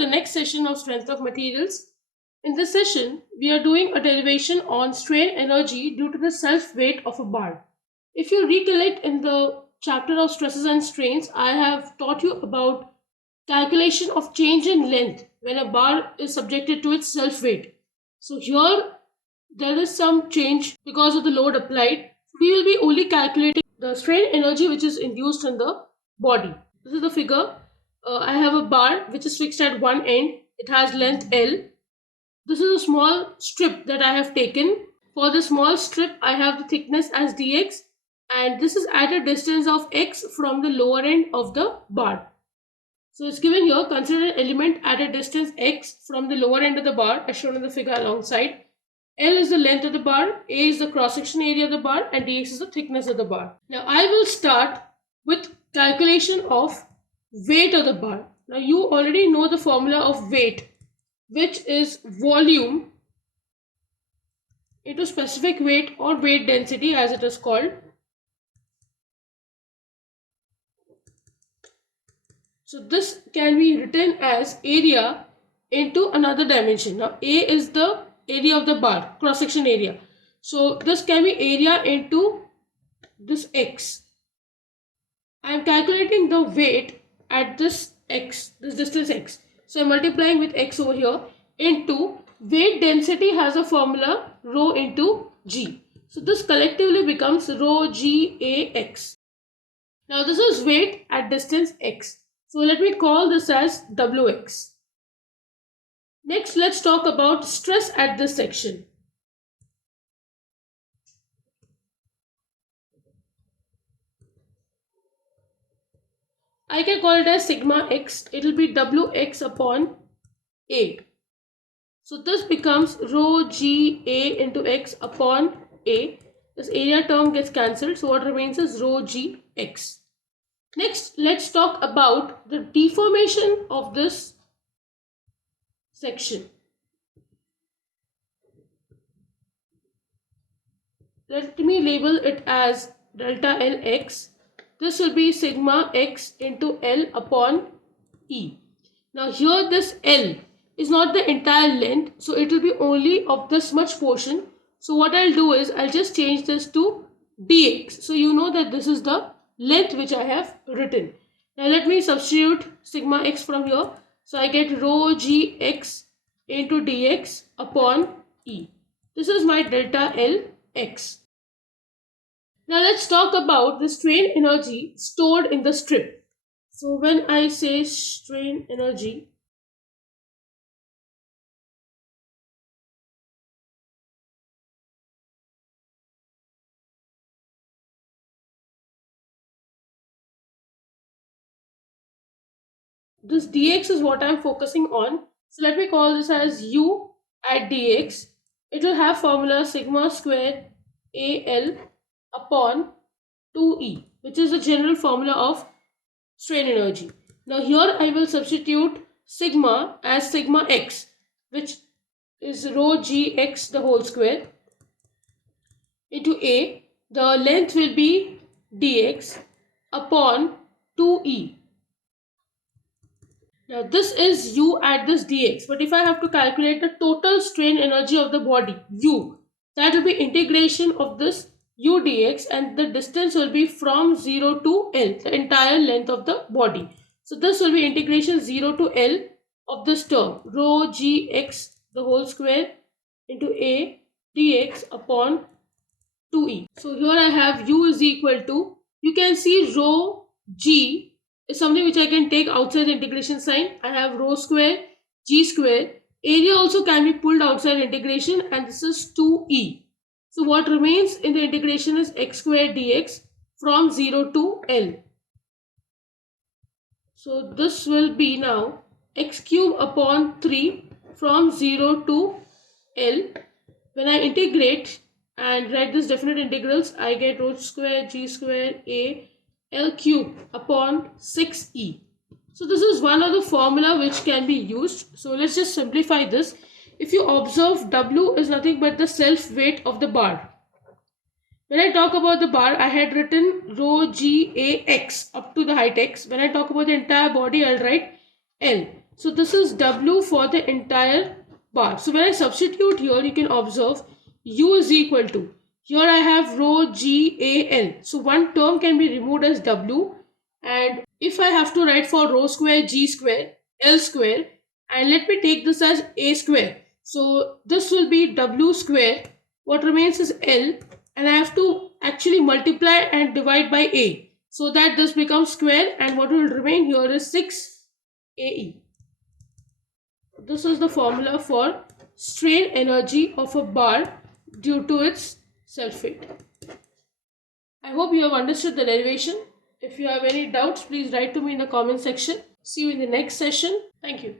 the next session of Strength of Materials. In this session, we are doing a derivation on strain energy due to the self-weight of a bar. If you recollect in the chapter of stresses and strains, I have taught you about calculation of change in length when a bar is subjected to its self-weight. So here there is some change because of the load applied. We will be only calculating the strain energy which is induced in the body. This is the figure. I have a bar which is fixed at one end. It has length L. This is a small strip that I have taken. For the small strip, I have the thickness as dx, and this is at a distance of x from the lower end of the bar. So it's given here, consider an element at a distance x from the lower end of the bar as shown in the figure alongside. L is the length of the bar, A is the cross-section area of the bar, and dx is the thickness of the bar. Now I will start with calculation of weight of the bar. Now you already know the formula of weight, which is volume into specific weight or weight density as it is called. So this can be written as area into another dimension. Now A is the area of the bar, cross-section area. So this can be area into this x. I am calculating the weight at this x, this distance x. So I am multiplying with x over here into weight density has a formula rho into g. So this collectively becomes rho g a x. Now this is weight at distance x. So let me call this as wx. Next, let's talk about stress at this section. I can call it as sigma x. It will be wx upon a. So this becomes rho g a into x upon a. This area term gets cancelled. So what remains is rho g x. Next, let's talk about the deformation of this section. Let me label it as delta Lx. This will be sigma x into L upon E. Now here this L is not the entire length, so it will be only of this much portion. So what I'll do is I'll just change this to dx. So you know that this is the length which I have written. Now let me substitute sigma x from here. So I get rho g x into dx upon E. This is my delta L x. Now let's talk about the strain energy stored in the strip. So when I say strain energy, this dx is what I am focusing on. So let me call this as u at dx. It will have formula sigma square al upon 2e, which is the general formula of strain energy. Now here I will substitute sigma as sigma x, which is rho g x the whole square into a. The length will be dx upon 2e. Now this is u at this dx, but if I have to calculate the total strain energy of the body, u, that will be integration of this u dx, and the distance will be from 0 to L, the entire length of the body. So this will be integration 0 to L of this term, rho g x the whole square into a dx upon 2e. So here I have u is equal to, you can see rho g is something which I can take outside the integration sign. I have rho square, g square. Area also can be pulled outside integration, and this is 2e. So what remains in the integration is x square dx from 0 to L. So this will be now x cube upon 3 from 0 to L. When I integrate and write this definite integrals, I get rho square g square a L cube upon 6e. So this is one of the formula which can be used. So let's just simplify this. If you observe, W is nothing but the self weight of the bar. When I talk about the bar, I had written rho g a x up to the height x. When I talk about the entire body, I'll write L. So this is W for the entire bar. So when I substitute here, you can observe U is equal to, here I have rho G A L. So one term can be removed as W, and if I have to write for rho square G square L square, and let me take this as A square. So this will be W square. What remains is L, and I have to actually multiply and divide by A, so that this becomes square, and what will remain here is 6 AE. This is the formula for strain energy of a bar due to its self-weight. I hope you have understood the derivation. If you have any doubts, please write to me in the comment section. See you in the next session. Thank you.